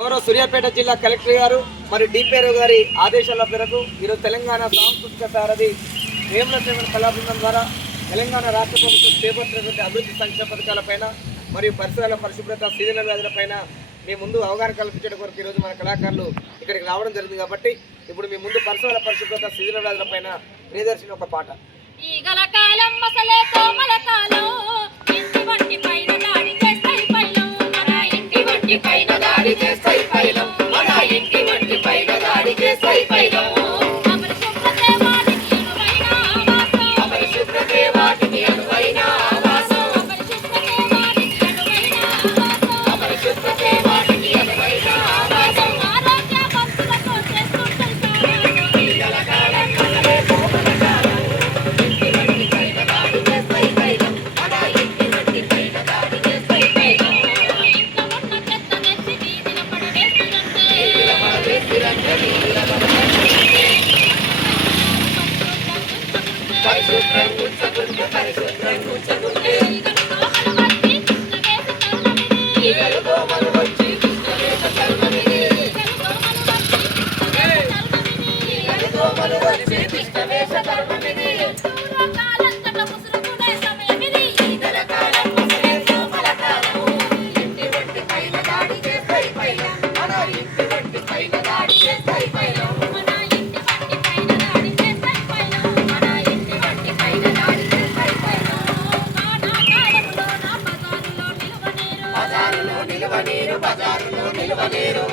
గౌరవ సూర్యాపేట జిల్లా కలెక్టర్ గారు మరియు డిపిఆర్ఓ గారి ఆదేశాల మేరకు ఈరోజు తెలంగాణ సాంస్కృతిక సారథి వేముల కళా బృందం ద్వారా తెలంగాణ రాష్ట్ర ప్రభుత్వం చేపట్టినటువంటి అభివృద్ధి సంక్షేమ పథకాలపైన మరియు పరిసరాల పరిశుభ్రత సీజనల్ వ్యాధులపైన మీ ముందు అవగాహన కల్పించడం కొరకు ఈరోజు మన కళాకారులు ఇక్కడికి రావడం జరిగింది. కాబట్టి ఇప్పుడు మీ ముందు పరిసరాల పరిశుభ్రత సీజనల్ వ్యాధులపైన ప్రియదర్శిని ఒక పాట. బజారులో నిలువ నీరు